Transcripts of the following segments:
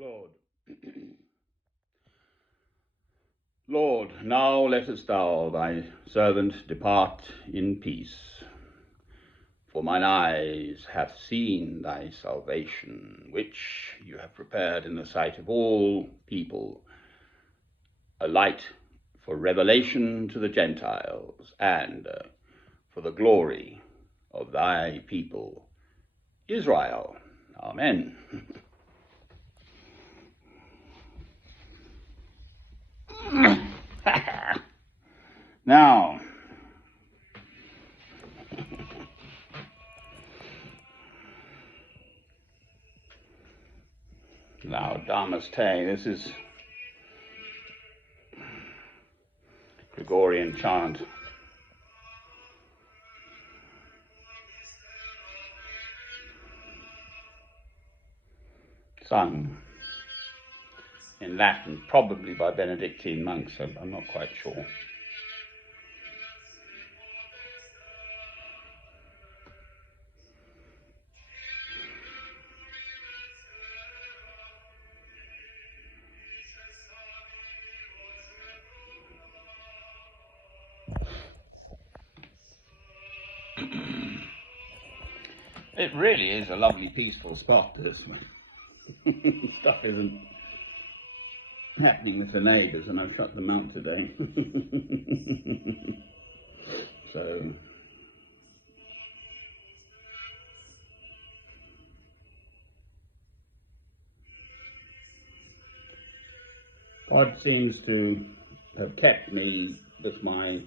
Lord. Lord, now lettest thou thy servant depart in peace. For mine eyes hath seen thy salvation, which you have prepared in the sight of all people, a light for revelation to the Gentiles, and for the glory of thy people, Israel. Amen. Now, Namaste. This is Gregorian chant. Sung in Latin, probably by Benedictine monks, I'm not quite sure. It really is a lovely, peaceful spot, this one. Stuff isn't happening with the neighbours, and I've shut them out today. So, God seems to have kept me with my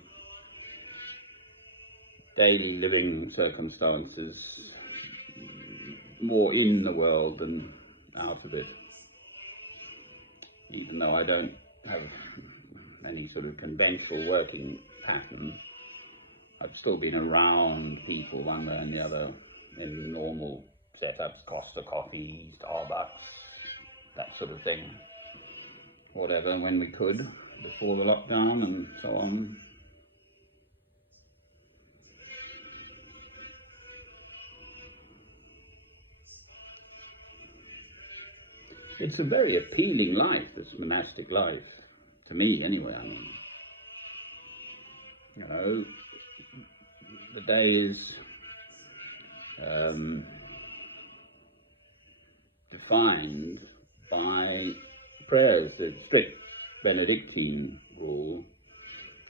daily living circumstances more in the world than out of it. Even though I don't have any sort of conventional working pattern, I've still been around people one way and the other in normal setups, Costa Coffee, Starbucks, that sort of thing. Whatever, when we could, before the lockdown and so on. It's a very appealing life, this monastic life, to me anyway. I mean, you know, the day is defined by prayers. The strict Benedictine rule,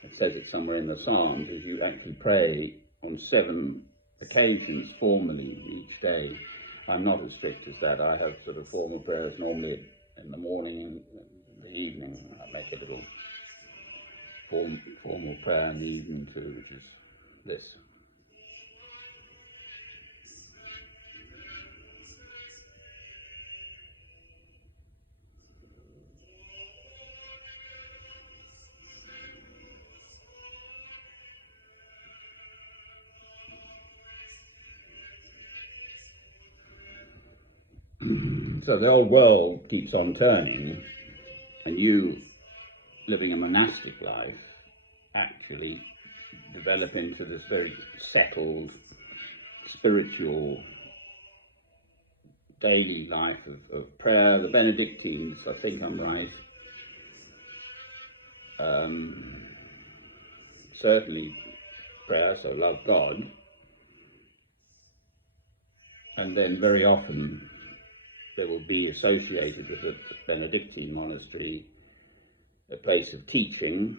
it says it somewhere in the Psalms, is you actually pray on 7 occasions formally each day. I'm not as strict as that. I have sort of formal prayers normally in the morning and in the evening. I make a little formal prayer in the evening too, which is this. So the old world keeps on turning, and you, living a monastic life, actually develop into this very settled, spiritual, daily life of prayer. The Benedictines, I think I'm right, certainly prayer, so love God, and then very often there will be associated with a Benedictine monastery a place of teaching,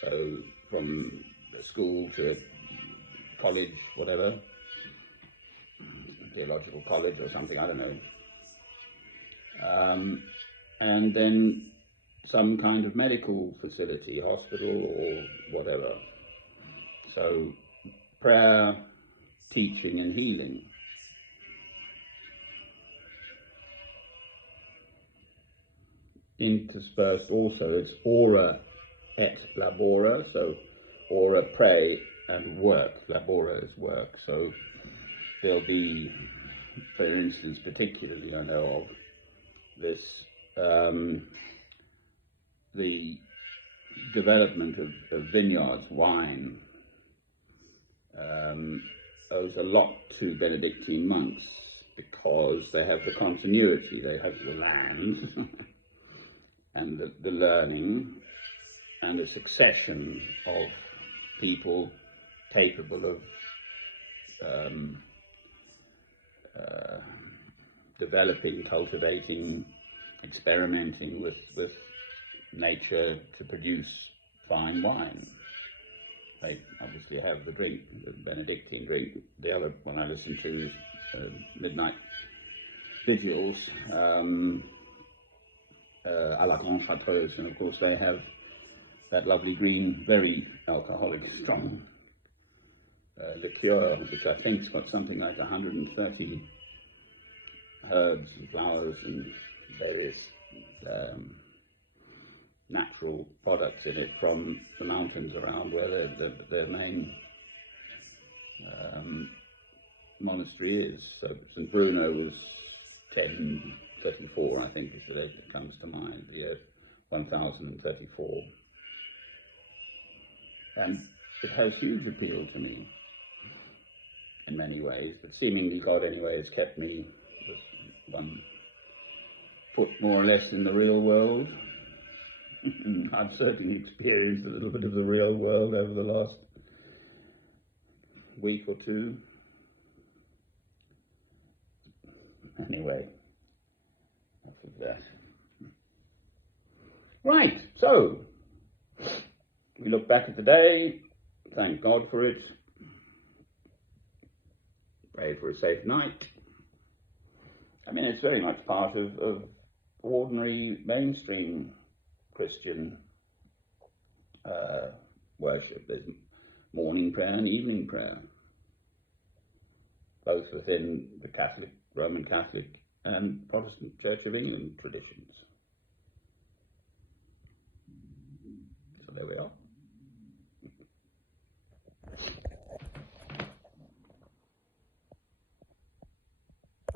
so from a school to a college, whatever, theological college or something, I don't know, and then some kind of medical facility, hospital or whatever. So prayer, teaching and healing. Interspersed also, it's ora et labora, so ora, pray, and work. Labora is work. So there'll be, for instance, particularly I know of this, the development of vineyards, wine, owes a lot to Benedictine monks, because they have the continuity, they have the land and the learning and a succession of people capable of developing, cultivating, experimenting with nature to produce fine wine. They obviously have the drink, the Benedictine drink. The other one I listen to is Midnight Vigils, à la Grande Chartreuse, and of course they have that lovely green, very alcoholic, strong liqueur, which I think's got something like 130 herbs and flowers and various natural products in it from the mountains around where their main monastery is. So St. Bruno was 1034, I think is the date that comes to mind, the year 1034. And it has huge appeal to me in many ways, but seemingly God anyway has kept me with one foot more or less in the real world. I've certainly experienced a little bit of the real world over the last week or two. Anyway, enough of that. Right, so we look back at the day, thank God for it, pray for a safe night. I mean, it's very much part of ordinary mainstream Christian worship. There's morning prayer and evening prayer, both within the Catholic, Roman Catholic and Protestant Church of England traditions. So there we are.